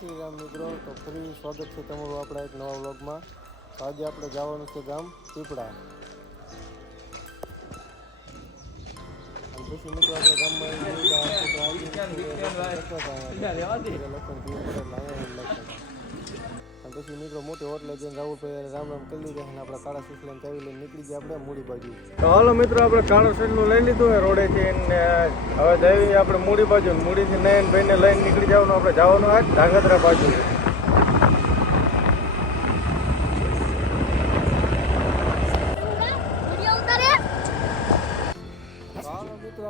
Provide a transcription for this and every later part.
શ્રી રામ મિત્રો. તો ફરી સ્વાગત છે તમારું આપણા એક નવા વ્લોગમાં. તો આજે આપણે જવાનું છે ગામ પીપળા. અને પછી મિત્રો આપણે ગામમાં આવી જોઈએ તો આ છોકરા આવીને લખન કરતા હતા લખન પીવું પડે એટલે અહીંયા લખતા હતા. અને પછી મિત્રો મોટી હોટલે જઈને રાહુલભાઈ રામ રામ કરી લીધા અને આપણા કાળા સુસલાને ચાવી લઈને નીકળી ગયા આપણે મૂડી બાજુ. તો હાલો મિત્રો આપણે કાળા સુસલું લઈ લીધું હોય રોડેથી ને હવે જઈએ આપણે મૂડી બાજુ. મૂડીથી નયનભાઈને લઈને નીકળી જવાનું. આપણે જવાનું આ ધાંગધ્રા બાજુ.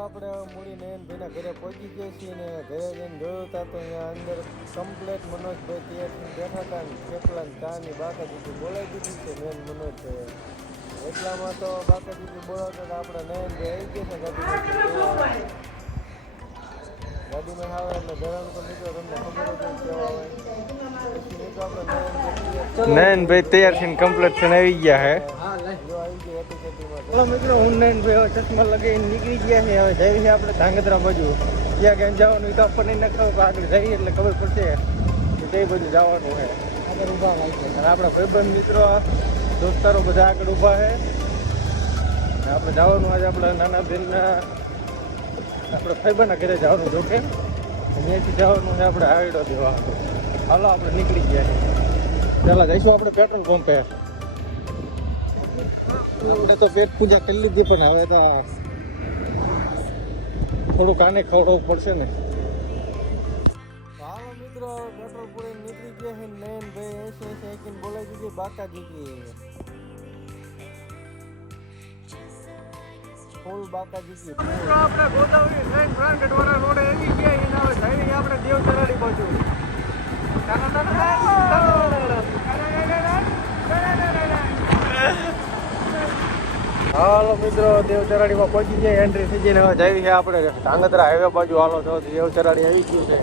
આપણે મૂડી નયનભાઈના ઘરે પહોંચી ગયા છીએ ને ઘરે જઈને જોયું હતા તો અહીંયા અંદર કમ્પ્લેટ મનોજભાઈ તૈયાર બેઠા હતા ને થેપલા ને ચા ની બાકાજીથી બોલાવી દીધી છે મેન મનોજભાઈ. એટલામાં તો બાકાજીથી બોલાવતા હતા આપણે નયનભાઈ આવી ગયા છે ગાડીમાં આવે એટલે ઘરાનું તો મિત્રો તમને ખબર જ કેવા હોય. પછી મિત્રો આપણે નયનભાઈ તૈયાર થઈને કમ્પ્લેટ થઈને આવી ગયા હે. મિત્રો હું નયનભાઈ ચશ્મા લગાવીને નીકળી ગયા છે. હવે જઈએ છીએ આપણે ધાંગધ્રા બાજુ. ત્યાં ક્યાં જવાનું તો આપણને ન ખબર, આગળ જઈએ એટલે ખબર પડશે કે કઈ બાજુ જવાનું છે. આગળ ઊભા હોય છે અને આપણા ભાઈબંધ મિત્રો દોસ્તારો બધા આગળ ઊભા છે. આપણે જવાનું આજે આપણા નાના બેનના આપણે ભાઈબંધના ઘરે જવાનું જોકે અહીંયાથી જવાનું છે આપણે હાઈડો દેવા. હાલો આપણે નીકળી ગયા છે. પહેલાં જઈશું આપણે પેટ્રોલ પંપે. આપણે તો પેટ પૂજા કરી લીધી પણ હવે તો થોડું કાને ખવડાવવું પડશે ને. હાલો મિત્રો પેટ્રોલ પૂરે નીકળી ગયા છે. નયનભાઈ એસી બોલાવી દીધી બાકાજી ફૂલ બાકાજી. આપણે ગોદાવરી ટ્રેન બ્રાન્ડવાળા રોડે આવી ગયા એના હવે જઈને આપણે દેવચરાડી બાજુ. હાલો મિત્રો દેવચરાડીમાં પહોંચી જાય, એન્ટ્રી થઈ જઈને હવે જઈએ છીએ આપણે ધાંગધ્રા હાઈવે બાજુ. હાલો તો દેવચરાડી આવી ગયું છે.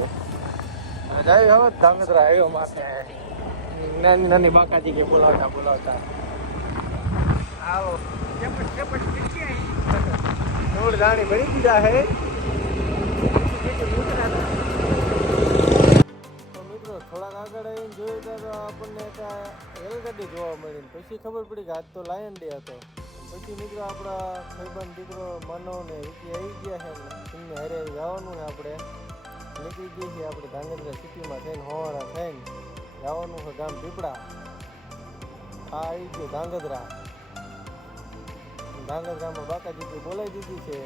જઈએ હવે ધાંગધ્રા હાઈવે માથે નાની નાની બાકાજી કે બોલાવતા હાલો રોડ જાણી ભરી દીધા છે. તો મિત્રો થોડાક આગળ આવીને જોયું તો આપણને એક રેલગાડી જોવા મળી. પછી ખબર પડી કે આજ તો લાયન ડે હતો. પછી મિત્રો આપણા ભાઈબંધ દીકરો માનવ ને વિકી આવી ગયા છે. એમને હારે જવાનું છે. આપણે નીકળી ગઈ છીએ આપણે ધાંગધ્રા સિટીમાં થઈને હોવાળા થઈને જવાનું છે ગામ પીપળા. આ આવી ગયું ધાંગધ્રા. ધાંગધ્રામાં બાકાજી બોલાવી દીધી છે.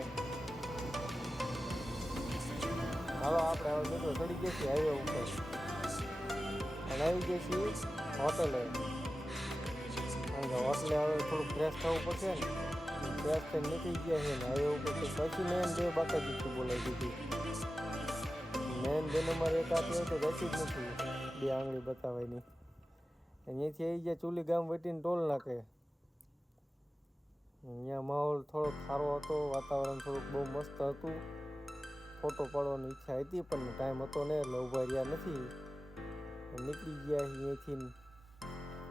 હાલો આપણે હવે મિત્રો ચડી ગયા છીએ હાઈવે ઉપર અને આવી ગયા છીએ હોટલે. હોટલે હવે થોડુંક ફ્રેશ થવું પડશે ને. ફ્રેશ થઈને નીકળી ગયા છે ને હાઈવે ઉપર. પછી નયનભાઈ બાકાજી બોલાવી દીધી. નયનભાઈને અમારે એક આપી તો જતી જ નથી, બે આંગળી બતાવવાની. અહીંયાથી આવી ગયા ચૂલી ગામ વટીને ટોલ નાખે. અહીંયા માહોલ થોડોક સારો હતો, વાતાવરણ થોડુંક બહુ મસ્ત હતું. ફોટો પાડવાની ઈચ્છા હતી પણ ટાઈમ હતો ને એટલે ઊભા રહ્યા નથી. નીકળી ગયા અહીંયાથી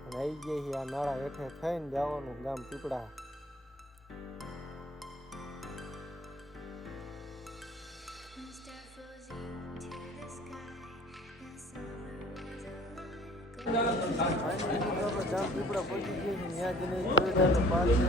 અને આવી ગયા છીએ આ નાળા હેઠે થઈને જવાનું ગામ પીપળા. ગામ પીપળા પહોંચી ગયા છે. ત્યાં જઈને જોયું તો પાછળ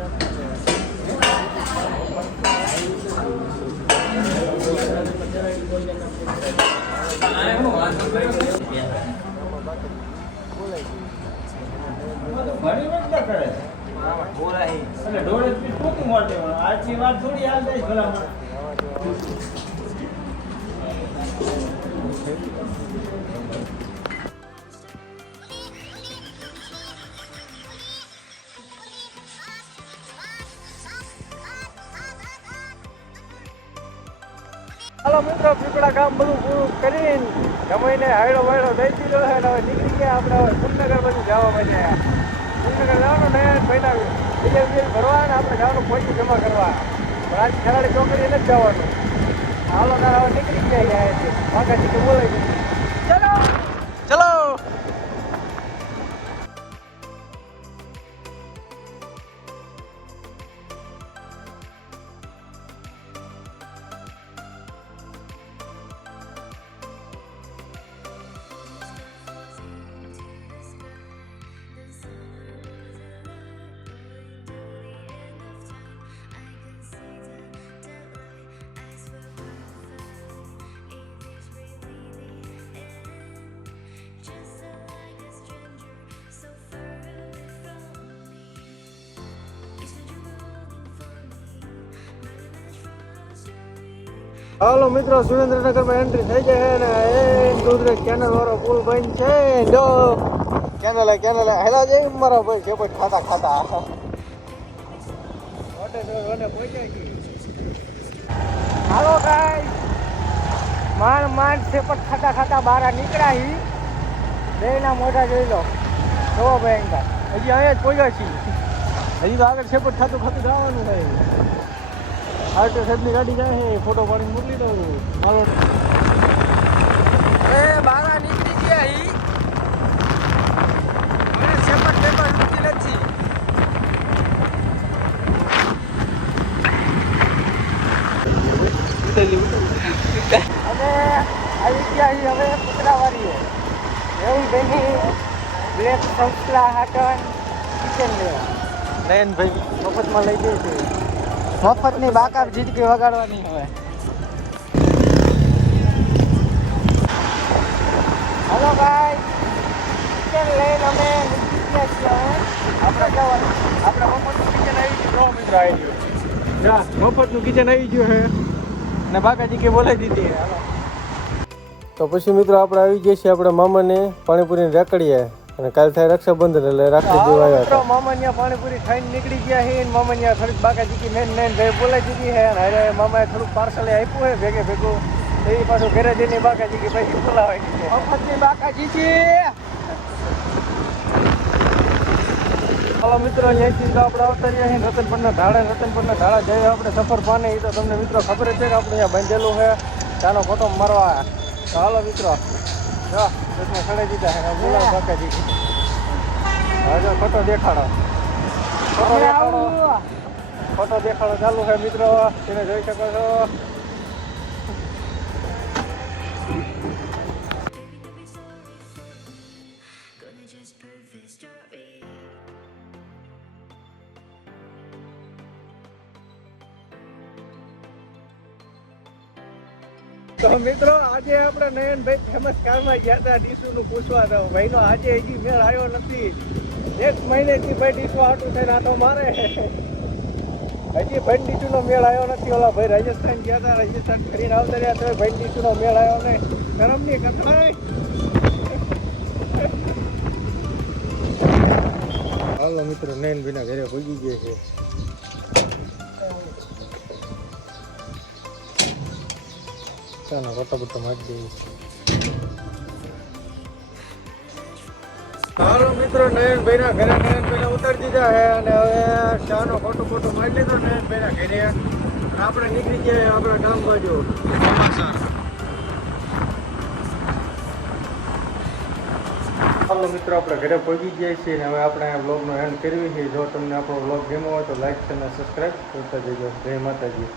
હાલો મિત્રો પીપળા ગામ બધું પૂરું કરીને જમાઈને હાયડો વાયડો દઈ દીધો છે. હવે નીકળી ગયા આપણે હવે કુંડનગર બાજુ જવા માટે. કુંડનગર જવાનું નયનભાઈના ડીઝલ ભરવા ને આપણે જવાનું પૈસા જમા કરવા. પણ આજ ખરાડી ચોકડી નથી જવાનું. હાલો તાર હવે નીકળી ગયા બાકાજી બોલાવી ચલો ચલો. હાલો મિત્રો, સુરેન્દ્રનગરમાં એન્ટ્રી થઈ જાય ને એ દૂધરેજ કેનલ વાળો પુલ બંધ છે. જો કેનલ હેલા જઈ મારા ભાઈ કે ભાઈ ખાતા હાલો ગાઈસ, માંડ સેપટ ખાતા બહાર નીકળ્યા હી. બેના મોઢા જોઈ લો, જો ભયંકર. હજી અહીંયા જ પહોંચ્યા છીએ, હજી તો આગળ સેપટ ખાતું જવાનું છે. આર્ટો સાહેબની ગાડી જાય છે, ફોટો પાડીને મોકલી દઉં. હાલો એ બહાર નીકળી ગયા હી. હવે સેપટ પેપર રૂકી નથી. હવે આવી ગયા હી. હવે કુતરાવાળીએ એવું બેની બ્લેક સંસ્લા હાટન કિચન લેવા નયનભાઈ મફતમાં લઈ ગઈ છે. મફતની બાકાર જીતકી વગાડવાની. હવે હાલો ભાઈ, કિચન લઈને અમે નીકળી ગયા છીએ. આપણે જવાનું, આપણે મફતનું કિચન આવી ગયું. મિત્ર આવી ગયું, મફતનું કિચન આવી ગયું છે ને બાકાજી કે બોલાવી દીધી. હાલો તો પછી મિત્રો આપણે આવી જઈએ છીએ આપણે મામાને પાણીપુરીને રેકડીએ. અને કાલ થાય રક્ષાબંધન એટલે રાખડી દેવા આવ્યા હતા. મામાનિયા પાણીપુરી ખાઈને નીકળી ગયા છે. મામાનિયા થોડીક બાકાજી મેન ભાઈ બોલાવી દીધી છે. અને હવે મામાએ થોડુંક પાર્સલ આપ્યું છે ભેગું. એ પાછું ઘરે જઈને બાકાજી કે ભાઈ બોલાવાય છે. મફતની બાકાજી છે. હાલો મિત્રો, અહીંયાથી આપણે આવતા રહ્યા છીએ રતનપરના ધાડા જઈએ આપણે સફર પાને. એ તો તમને મિત્રો ખબર જ છે કે આપણે અહીંયા બાંધેલું છે ચાનો ફોટો મારવા. તો હાલો મિત્રો, જો બસમાં ચડાવી દીધા છે. બોલાવ બાકાજી, હવે ફોટો દેખાડો ચાલુ છે મિત્રો, તેને જોઈ શકો છો. તો મિત્રો, આજે આપણે નયનભાઈ ફેમસ કારમાં ગયા હતા ડીસુનું પૂછવા. તો ભાઈનો આજે હજી મેળ આવ્યો નથી. એક મહિનેથી ભાઈ ડીસુ આટું થઈને આટો મારે. હજી ભાઈ ડીસુનો મેળ આવ્યો નથી. ઓલા ભાઈ રાજસ્થાન ગયા હતા, રાજસ્થાન ફરીને આવતા રહ્યા તો ભાઈ ડીસુનો મેળ આવ્યો નહીં. શરમની કથા. હાલો મિત્રો, નયનભાઈના ઘરે પહોંચી ગયા છે. ફોટો મારી દઈએ. હાલો મિત્રો, નયનભાઈના ઘરે નયનભાઈને ઉતારી દીધા છે. અને હવે શાનો ફોટો મારી લીધો નયનભાઈના ઘરે. આપણે નીકળી ગયા આપણા ગામ બાજુ. હાલો મિત્રો, આપણે ઘરે પહોંચી ગયા છીએ. હવે આપણે આ બ્લોગનો એન્ડ કરવી છે. જો તમને આપણો બ્લોગ ગમ્યો હોય તો લાઈક અને સબસ્ક્રાઈબ કરતા જજો. જય માતાજી.